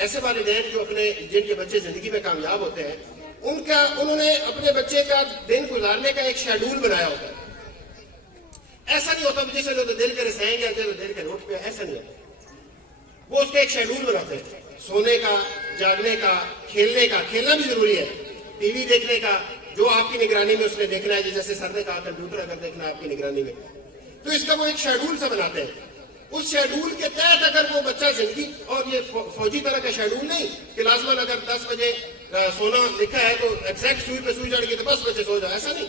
ایسے والدین جو جن کے بچے زندگی میں کامیاب ہوتے ہیں، انہوں نے اپنے بچے کا دن گزارنے کا ایک شیڈول بنایا ہوتا ہے. ایسا نہیں ہوتا جسے جو دل کرے سہیں گے جو دل کرے اٹھ پہ، ایسا نہیں ہوتا. وہ اس کا ایک شیڈول بناتے ہیں، سونے کا، جاگنے کا، کھیلنے کا. کھیلنا بھی ضروری ہے، ٹی وی دیکھنے کا جو آپ کی نگرانی میں اس نے دیکھنا ہے، جیسے سر نے کہا کمپیوٹر اگر دیکھنا ہے آپ کی نگرانی میں، تو اس کا وہ ایک شیڈول سا بناتے ہیں. اس شیڈول کے تحت اگر وہ بچہ زندگی، اور یہ فوجی طرح کا شیڈول نہیں کہ لازماً اگر 10 بجے سونا لکھا ہے تو ایگزیکٹ سوئی پہ سوئی چڑھ گئی تو بس بچے سو جائے، ایسا نہیں.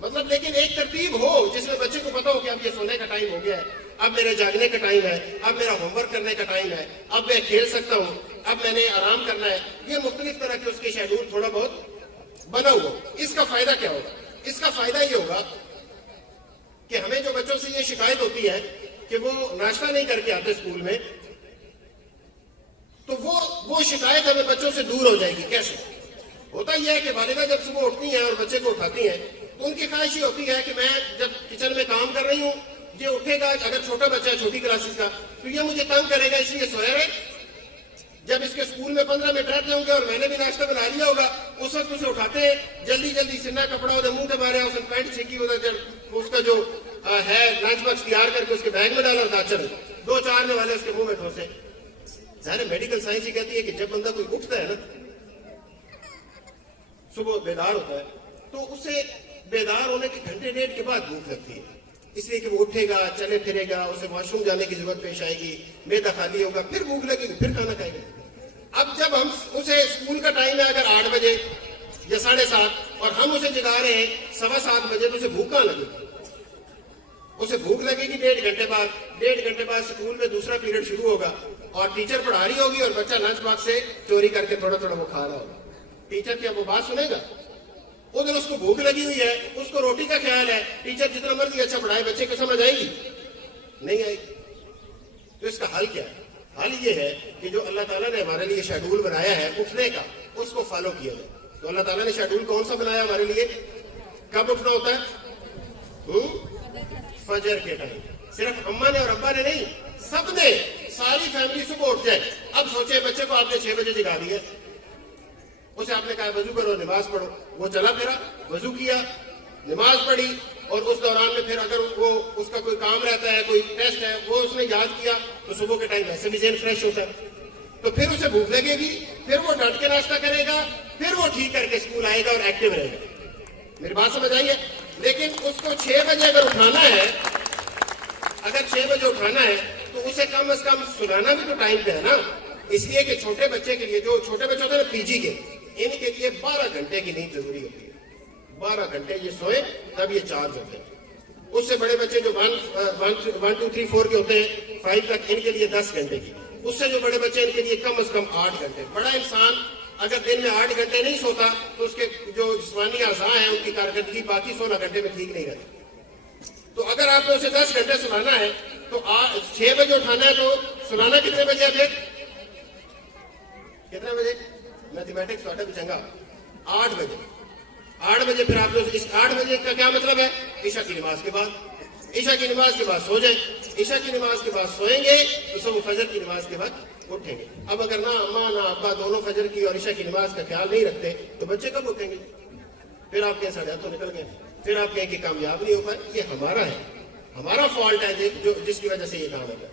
مطلب لیکن ایک ترتیب ہو جس میں بچے کو پتا ہو کہ اب یہ سونے کا ٹائم ہو گیا ہے، اب میرے جاگنے کا ٹائم ہے، اب میرا ہوم ورک کرنے کا ٹائم ہے، اب میں کھیل سکتا ہوں، اب میں نے آرام کرنا ہے. یہ مختلف طرح کے اس کے شیڈول تھوڑا بہت بنا ہوا. اس کا فائدہ کیا ہوگا؟ اس کا فائدہ یہ ہوگا کہ ہمیں جو بچوں سے یہ شکایت ہوتی ہے کہ وہ ناشتہ نہیں کر کے آتے اسکول میں، تو وہ شکایت ہمیں بچوں سے دور ہو جائے گی. کیسے؟ ہوتا یہ ہے کہ والدہ جب صبح اٹھتی ہیں اور بچے کو اٹھاتی ہیں تو ان کی خواہش یہ ہوتی ہے کہ میں جب کچن میں کام کر رہی ہوں، یہ اٹھے گا، اگر چھوٹا بچہ ہے چھوٹی کلاسز کا، تو یہ مجھے تنگ کرے گا، اس لیے سویا رہے. جب اس کے اسکول میں 15 منٹ رہتے ہوں گے اور میں نے بھی ناشتہ بنا لیا ہوگا، اس وقت اسے اٹھاتے ہیں، جلدی جلدی سننا کپڑا ہوتا منہ کے مارے، اس نے پینٹ چھینکی ہوتا، اس کا جو ہے لنچ باکس تیار کر کے اس کے بیگ میں ڈالا ہوتا، چل 2-4 نے والے اس کے منہ میں ٹھوسے. ظاہر میڈیکل سائنس یہ کہتی ہے کہ جب بندہ کوئی اٹھتا ہے نا، صبح بیدار ہوتا ہے، تو اسے بیدار ہونے کے گھنٹے ڈیڑھ کے بعد بھوک لگتی ہے، اس لیے کہ وہ اٹھے گا، چلے پھرے گا، اسے واش روم جانے کی ضرورت پیش آئے گی، معدہ خالی ہوگا، پھر بھوک لگے گی، پھر کھانا کھائے گا. اب جب ہم اسے اسکول کا ٹائم ہے اگر 8 بجے یا 7:30 اور ہم اسے جگا رہے ہیں 7:15 بجے، تو اسے بھوک کہاں لگے گی؟ اسے بھوک لگے گی ڈیڑھ گھنٹے بعد اسکول میں دوسرا پیریڈ شروع ہوگا اور ٹیچر پڑھا رہی ہوگی اور بچہ لنچ باکس سے چوری کر کے تھوڑا تھوڑا وہ کھا رہا ہوگا. ٹیچر کیا وہ بات سنے گا؟ ادھر اس کو بھوک لگی ہوئی ہے، اس کو روٹی کا خیال ہے، ٹیچر جتنا مرضی اچھا پڑھائے بچے کو سمجھ آئے گی؟ نہیں آئے گی. تو اس کا حل کیا ہے؟ حل یہ ہے کہ جو اللہ تعالیٰ نے ہمارے لیے شیڈول بنایا ہے اٹھنے کا، اس کو فالو کیا جائے. تو اللہ تعالیٰ نے شیڈول کون سا بنایا ہمارے لیے؟ کب اٹھنا ہوتا ہے؟ فجر کے ٹائم. صرف اماں نے اور ابا نے نہیں، سب نے، ساری فیملی صبح اٹھ جائے. اب سوچے بچے کو آپ نے 6 بجے جگا دیا، اسے آپ نے کہا وضو کرو، نماز پڑھو، وہ چلا پھرا، وضو کیا، نماز پڑھی، اور اس دوران میں پھر اگر وہ اس کا کوئی کام رہتا ہے، کوئی ٹیسٹ ہے، وہ اس نے یاد کیا، تو صبح کے ٹائم ویسے بھی ذہن فریش ہوتا ہے. تو پھر اسے بھوک لگے گی، پھر وہ ڈٹ کے ناشتہ کرے گا، پھر وہ ٹھیک کر کے اسکول آئے گا اور ایکٹیو رہے گا. میری بات سمجھ آئی ہے؟ لیکن اس کو 6 بجے اگر اٹھانا ہے، اگر 6 بجے اٹھانا ہے تو اسے کم از کم سلانا بھی تو ٹائم پہ ہے نا. اس لیے کہ چھوٹے بچے کے لیے، جو چھوٹے بچے ہوتے ہیں نا PG کے، ان کے لیے 12 گھنٹے کی نیند ضروری ہوتی ہے. 12 گھنٹے یہ سوئے تب یہ چارج ہوتے ہیں. اس سے بڑے بچے جو 1 2 3 4 کے ہوتے ہیں 5 تک، ان کے لیے 10 گھنٹے کی. اس سے جو بڑے بچے ان کے لیے کم از کم 8 گھنٹے. بڑا انسان اگر دن میں 8 گھنٹے نہیں سوتا تو اس کے جو جسمانی اعضاء ہیں ان کی کارکردگی باقی 16 گھنٹے میں ٹھیک نہیں رہتی. تو اگر آپ نے اسے 10 گھنٹے سلانا ہے تو 6 بجے اٹھانا ہے، تو سلانا کتنے بجے ہے؟ پھر کتنے بجے؟ میتھمیٹکس واٹا بھی چنگا، 8 بجے. 8 بجے پھر آپ اس 8 بجے کا کیا مطلب ہے؟ عشاء کی نماز کے بعد. عشاء کی نماز کے بعد سو جائیں. عشاء کی نماز کے بعد سوئیں گے تو صبح فجر کی نماز کے بعد اٹھیں گے. اب اگر نہ اماں نہ ابا دونوں فجر کی اور عشاء کی نماز کا خیال نہیں رکھتے تو بچے کب اٹھیں گے؟ پھر آپ کہیں 8:30 تو نکل گئے، پھر آپ کہیں کہ کامیاب نہیں ہو پائے. یہ ہمارا ہے، ہمارا فالٹ ہے جس کی وجہ سے یہ کام ہوتا ہے.